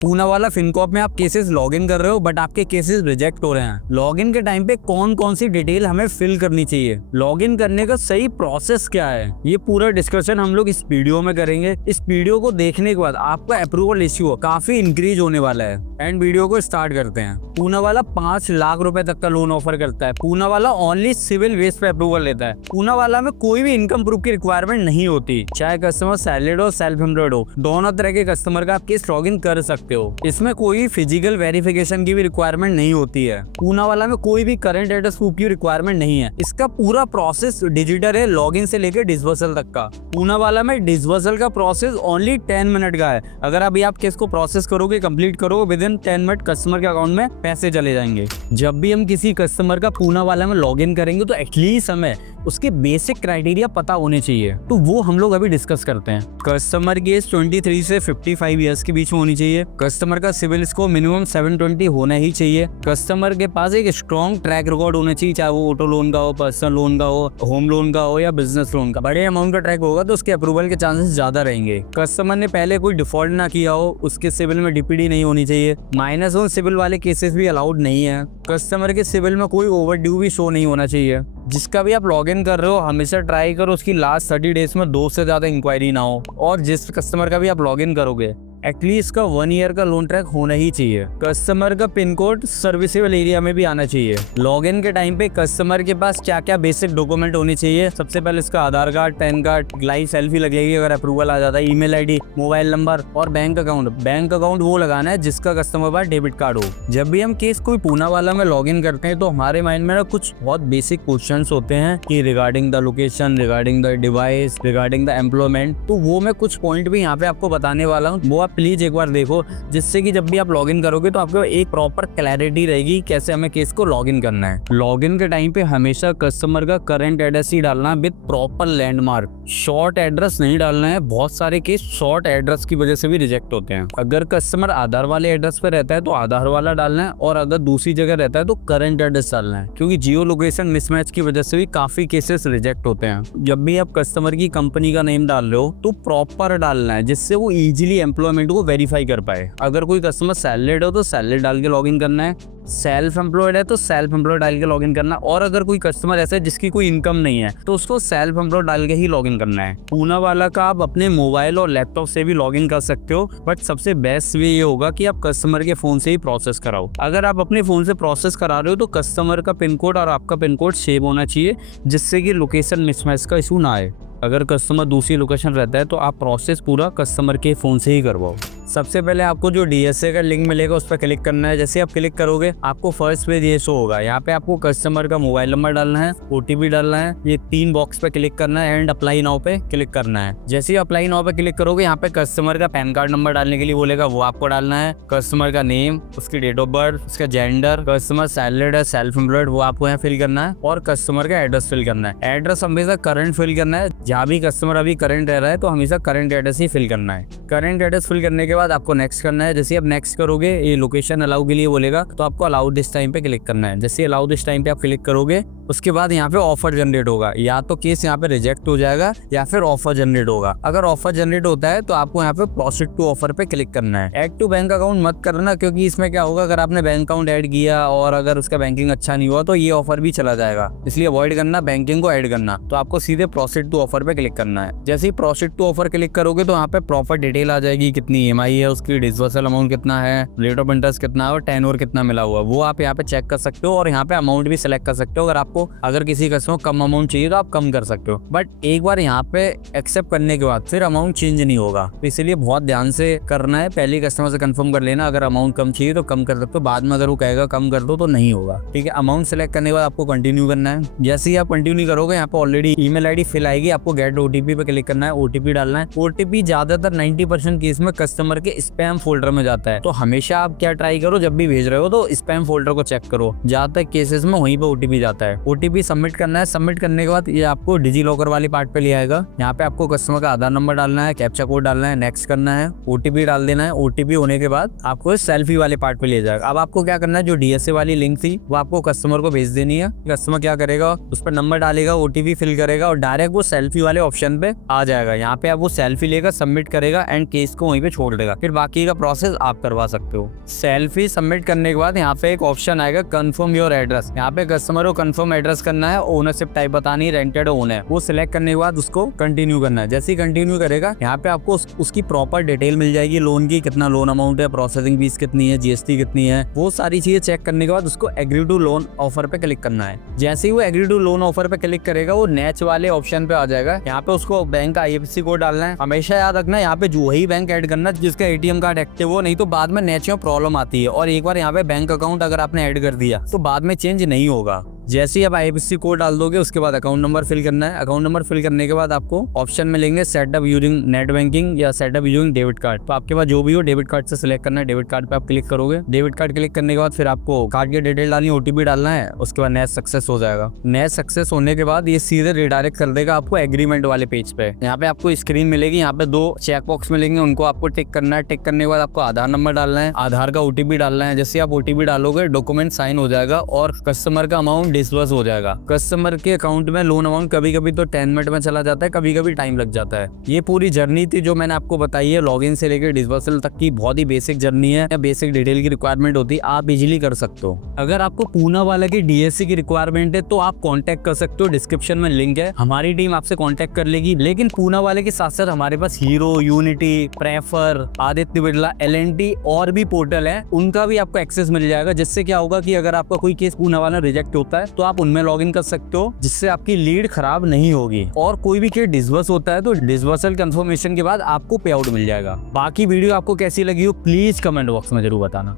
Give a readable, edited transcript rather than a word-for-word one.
पूना वाला फिनकॉर्प में आप केसेस लॉगिन कर रहे हो बट आपके केसेस रिजेक्ट हो रहे हैं। लॉगिन के टाइम पे कौन कौन सी डिटेल हमें फिल करनी चाहिए, लॉगिन करने का सही प्रोसेस क्या है, ये पूरा डिस्कशन हम लोग इस वीडियो में करेंगे। इस वीडियो को देखने के बाद आपका अप्रूवल इश्यू काफी इंक्रीज होने वाला है। एंड वीडियो को स्टार्ट करते हैं। पूना वाला 5 लाख रुपए तक का लोन ऑफर करता है। पूना वाला ओनली सिविल बेस पे अप्रूवल लेता है। पूना वाला में कोई भी इनकम प्रूफ की रिक्वायरमेंट नहीं होती, चाहे कस्टमर सैलरीड हो सेल्फ एम्प्लॉयड हो, दोनों तरह के कस्टमर का आप केस लॉगिन कर सकते हो। इसमें कोई फिजिकल वेरिफिकेशन की भी रिक्वायरमेंट नहीं होती है। पूना वाला में कोई भी करंट एड्रेस प्रूफ की रिक्वायरमेंट नहीं है। इसका पूरा प्रोसेस डिजिटल है, लॉगिन से लेकर डिसबर्सल तक का। पूना वाला में डिसबर्सल का प्रोसेस ओनली 10 मिनट का है। अगर अभी आप केस को प्रोसेस करोगे, कंप्लीट करोगे, विद इन 10 मिनट कस्टमर के अकाउंट में पैसे चले जाएंगे। जब भी हम किसी कस्टमर का पूना वाला में लॉगिन करेंगे तो एटलीस्ट हमें उसके बेसिक क्राइटेरिया पता होने चाहिए, तो वो हम लोग अभी डिस्कस करते हैं। कस्टमर की एज 23 से 55 ईयर्स के बीच में होनी चाहिए। कस्टमर का सिविल स्कोर मिनिमम 720 होना ही चाहिए। कस्टमर के पास एक स्ट्रॉन्ग ट्रैक रिकॉर्ड होना चाहिए, चाहे वो ऑटो लोन का हो, पर्सनल लोन का हो, होम लोन का हो या बिजनेस लोन का। बड़े अमाउंट का ट्रैक होगा तो उसके अप्रूवल के चांसेस ज्यादा रहेंगे। कस्टमर ने पहले कोई डिफॉल्ट ना किया हो, उसके सिविल में डीपीडी नहीं होनी चाहिए। -1 सिविल वाले केसेस भी अलाउड नहीं है। कस्टमर के सिविल में कोई ओवरड्यू भी शो नहीं होना चाहिए। जिसका भी आप लॉगिन कर रहे हो हमेशा ट्राई करो उसकी लास्ट 30 डेज में 2 से ज्यादा इंक्वायरी ना हो, और जिस कस्टमर का भी आप लॉगिन करोगे एटलीस्ट का 1 ईयर का लोन ट्रैक होना ही चाहिए। कस्टमर का पिन कोड सर्विसेबल एरिया में भी आना चाहिए। लॉगिन के टाइम पे कस्टमर के पास क्या क्या बेसिक डॉक्यूमेंट होने चाहिए, सबसे पहले इसका Aadhaar card, pan card, live selfie लगेगी अगर अप्रूवल आ जाता है, ईमेल आईडी, मोबाइल नंबर और बैंक अकाउंट। बैंक अकाउंट वो लगाना है जिसका कस्टमर पास डेबिट कार्ड हो। जब भी हम केस कोई पूना वाला में लॉगिन करते हैं तो हमारे माइंड में ना कुछ बहुत बेसिक क्वेश्चन होते हैं कि regarding the location, regarding the device, regarding the employment. तो वो मैं कुछ पॉइंट भी यहाँ पे आपको बताने वाला हूँ, वो प्लीज एक बार देखो, जिससे कि जब भी आप लॉगिन करोगे तो आपको एक प्रॉपर क्लैरिटी रहेगी कैसे हमें केस को लॉगिन करना है। लॉगिन के टाइम पे हमेशा कस्टमर का करंट एड्रेस ही डालना with proper landmark, short address नहीं डालना है। बहुत सारे केस शॉर्ट एड्रेस की वजह से भी रिजेक्ट होते हैं। अगर कस्टमर आधार वाले एड्रेस पे रहता है तो आधार वाला डालना है, और अगर दूसरी जगह रहता है तो करंट एड्रेस डालना है, क्योंकि जियो लोकेशन मिसमैच की वजह से भी काफी केसेस रिजेक्ट होते हैं। जब भी आप कस्टमर की कंपनी का नेम डाल रहे हो तो प्रॉपर डालना है, जिससे वो इजीली एम्प्लॉयमेंट को वेरीफाई कर पाए। अगर कोई कस्टमर सैलरीड हो तो सैलरी डाल के लॉगिन करना है, सेल्फ एम्प्लॉयड है तो सेल्फ एम्प्लॉयड डाल के लॉगिन करना, और अगर कोई कस्टमर ऐसा है जिसकी कोई इनकम नहीं है तो उसको सेल्फ एम्प्लॉयड डाल के ही लॉगिन करना है। पूना वाला का आप अपने मोबाइल और लैपटॉप से भी लॉगिन कर सकते हो, बट सबसे बेस्ट वे ये होगा कि आप कस्टमर के फोन से ही प्रोसेस कराओ। अगर आप अपने फोन से प्रोसेस करा रहे हो तो कस्टमर का पिन कोड और आपका पिन कोड सेव होना चाहिए, जिससे कि लोकेशन मिसमैच का इशू ना आए। अगर कस्टमर दूसरी लोकेशन रहता है तो आप प्रोसेस पूरा कस्टमर के फोन से ही करवाओ। सबसे पहले आपको जो डीएसए का लिंक मिलेगा उस पर क्लिक करना है। जैसे आप क्लिक करोगे आपको फर्स्ट पेज ये शो होगा। यहाँ पे आपको कस्टमर का मोबाइल नंबर डालना है, ओटीपी डालना है, ये 3 बॉक्स पे क्लिक करना है एंड अप्लाई नाउ पे क्लिक करना है। जैसे ही अप्लाई नाउ पे क्लिक करोगे यहाँ पे कस्टमर का पैन कार्ड नंबर डालने के लिए बोलेगा, वो आपको डालना है। कस्टमर का नेम, उसकी डेट ऑफ बर्थ, उसका जेंडर, कस्टमर सैलरीड है सेल्फ एम्प्लॉयड वो आपको यहाँ फिल करना है, और कस्टमर का एड्रेस फिल करना है। एड्रेस हमेशा करंट फिल करना है, जहाँ भी कस्टमर अभी करंट रह रहा है तो हमेशा करंट एड्रेस ही फिल करना है। करंट एड्रेस फिल करने के बाद आपको नेक्स्ट करना है। जैसे आप नेक्स्ट करोगे ये लोकेशन अलाउ के लिए बोलेगा तो आपको अलाउ दिस टाइम पे क्लिक करना है। जैसे अलाउ दिस टाइम पे आप क्लिक करोगे उसके बाद यहाँ पे ऑफर जनरेट होगा, या तो केस यहाँ पे रिजेक्ट हो जाएगा या फिर ऑफर जनरेट होगा। अगर ऑफर जनरेट होता है तो आपको यहाँ पे प्रोसीड टू ऑफर पे क्लिक करना है। ऐड टू बैंक अकाउंट मत करना, क्योंकि इसमें क्या होगा, अगर आपने बैंक अकाउंट ऐड किया और अगर उसका बैंकिंग अच्छा नहीं हुआ तो ये ऑफर भी चला जाएगा, इसलिए अवॉइड करना बैंकिंग को ऐड करना। तो आपको सीधे प्रोसीड टू ऑफर पे क्लिक करना है। जैसे ही प्रोसीड टू ऑफर क्लिक करोगे तो यहाँ पे प्रॉपर डिटेल आ जाएगी, कितनी ईएमआई है, उसकी डिसबर्सल अमाउंट कितना है, रेट ऑफ इंटरेस्ट कितना है और टेन्योर कितना मिला हुआ, वो आप यहाँ पे चेक कर सकते हो। और यहाँ पे अमाउंट भी सिलेक्ट कर सकते हो। अगर किसी कस्टमर कम अमाउंट चाहिए तो आप कम कर सकते हो, बट एक बार यहाँ पे एक्सेप्ट करने के बाद फिर अमाउंट चेंज नहीं होगा, तो इसलिए बहुत ध्यान से करना है। पहले कस्टमर से कंफर्म कर लेना, अगर अमाउंट कम चाहिए तो कम कर सकते हो, बाद में अगर वो कहेगा कम कर दो तो नहीं होगा। ठीक है, अमाउंट सिलेक्ट करने के बाद आपको कंटिन्यू करना है। जैसे ही आप कंटिन्यू करोगे यहाँ पे ऑलरेडी ईमेल आईडी फिल आएगी, आपको गेट ओटीपी पे क्लिक करना है, ओटीपी डालना है। ओटीपी ज्यादातर 90% केस में कस्टमर के स्पैम फोल्डर में जाता है, तो हमेशा आप क्या ट्राई करो, जब भी भेज रहे हो तो स्पैम फोल्डर को चेक करो, ज्यादातर केसेस में वहीं पे ओटीपी जाता है। ओटीपी सबमिट करना है। सबमिट करने के बाद ये आपको डिजी लॉकर वाली पार्ट पे ले आएगा। यहाँ पे आपको कस्टमर का आधार नंबर डालना है, कैप्चा कोड डालना है, नेक्स्ट करना है, ओटीपी डाल देना है। ओटीपी होने के बाद आपको सेल्फी वाले पार्ट पे ले जाएगा। अब आपको क्या करना है, जो डीएसए वाली लिंक थी वो आपको कस्टमर को भेज देनी है। कस्टमर क्या करेगा, उस पर नंबर डालेगा, ओटीपी फिल करेगा और डायरेक्ट वो सेल्फी वाले ऑप्शन पे आ जाएगा। यहाँ पे आप वो सेल्फी लेकर सबमिट करेगा एंड केस को वहीं पे छोड़ देगा। जाएगा, फिर बाकी का प्रोसेस आप करवा सकते हो। सेल्फी सबमिट करने के बाद यहाँ पे एक ऑप्शन आएगा कंफर्म योर एड्रेस। यहाँ पे कस्टमर को कंफर्म एड्रेस करना है, ओनरशिप टाइप बतानी है, रेंटेड ओन है, वो सिलेक्ट करने के बाद उसको कंटिन्यू करना है। जैसे ही कंटिन्यू करेगा यहाँ पे आपको उसकी प्रॉपर डिटेल मिल जाएगी, लोन की कितना लोन अमाउंट है, प्रोसेसिंग फीस कितनी है, जीएसटी कितनी है, वो सारी चीजें चेक करने के बाद उसको एग्री टू लोन ऑफर पे क्लिक करना है। जैसे ही वो एग्री टू लोन ऑफर पे क्लिक करेगा वो नेक्स्ट वाले ऑप्शन पे आ जाएगा। यहाँ पे उसको बैंक का IFSC कोड डालना है। हमेशा याद रखना यहाँ पे जो वही बैंक ऐड करना जिसका ATM कार्ड एक्टिव हो, नहीं तो बाद में नेक्स्ट में प्रॉब्लम आती है। और एक बार यहाँ पे बैंक अकाउंट अगर आपने ऐड कर दिया तो बाद में चेंज नहीं होगा। जैसे ही आप IFSC कोड डाल दोगे उसके बाद अकाउंट नंबर फिल करना है। अकाउंट नंबर फिल करने के बाद आपको ऑप्शन मिलेंगे सेटअप यूजिंग नेट बैंकिंग या सेटअप यूजिंग डेबिट कार्ड। तो आपके पास जो भी हो डेबिट कार्ड से सिलेक्ट करना है, डेबिट कार्ड पे आप क्लिक करोगे। डेबिट कार्ड क्लिक करने के बाद फिर आपको कार्ड की डिटेल डालनी, OTP डालना है, उसके बाद नेट सक्सेस हो जाएगा। नेट सक्सेस होने के बाद ये सीधे रिडायरेक्ट कर देगा आपको एग्रीमेंट वाले पेज पे। यहाँ पे आपको स्क्रीन मिलेगी, यहाँ पे 2 चेक बॉक्स मिलेंगे, उनको आपको टिक करना है। टिक करने के बाद आपको आधार नंबर डालना है, आधार का OTP डालना है। जैसे आप OTP डालोगे डॉक्यूमेंट साइन हो जाएगा और कस्टमर का अमाउंट डिसबर्स हो जाएगा। कस्टमर के अकाउंट में लोन अमाउंट कभी कभी तो 10 मिनट में चला जाता है, कभी कभी टाइम लग जाता है। ये पूरी जर्नी थी जो मैंने आपको बताई है, लॉगिन से लेकर डिसबर्सल तक की बहुत ही बेसिक जर्नी है। बेसिक डिटेल की रिक्वायरमेंट होती है, आप इजीली कर सकते हो। अगर आपको पूना वाला की DSC की रिक्वायरमेंट है तो आप कांटेक्ट कर सकते हो, डिस्क्रिप्शन में लिंक है, हमारी टीम आपसे कांटेक्ट कर लेगी। लेकिन पूना वाले के साथ साथ हमारे पास हीरो, यूनिटी, प्रेफर, आदित्य बिरला, L&T और भी पोर्टल है, उनका भी आपको एक्सेस मिल जाएगा। जिससे क्या होगा कि अगर आपका कोई केस पूना वाला रिजेक्ट होता है तो आप उनमें लॉगिन कर सकते हो, जिससे आपकी लीड खराब नहीं होगी। और कोई भी केस डिसबर्स होता है तो डिसबर्सल कंफर्मेशन के बाद आपको पे आउट मिल जाएगा। बाकी वीडियो आपको कैसी लगी हो प्लीज कमेंट बॉक्स में जरूर बताना।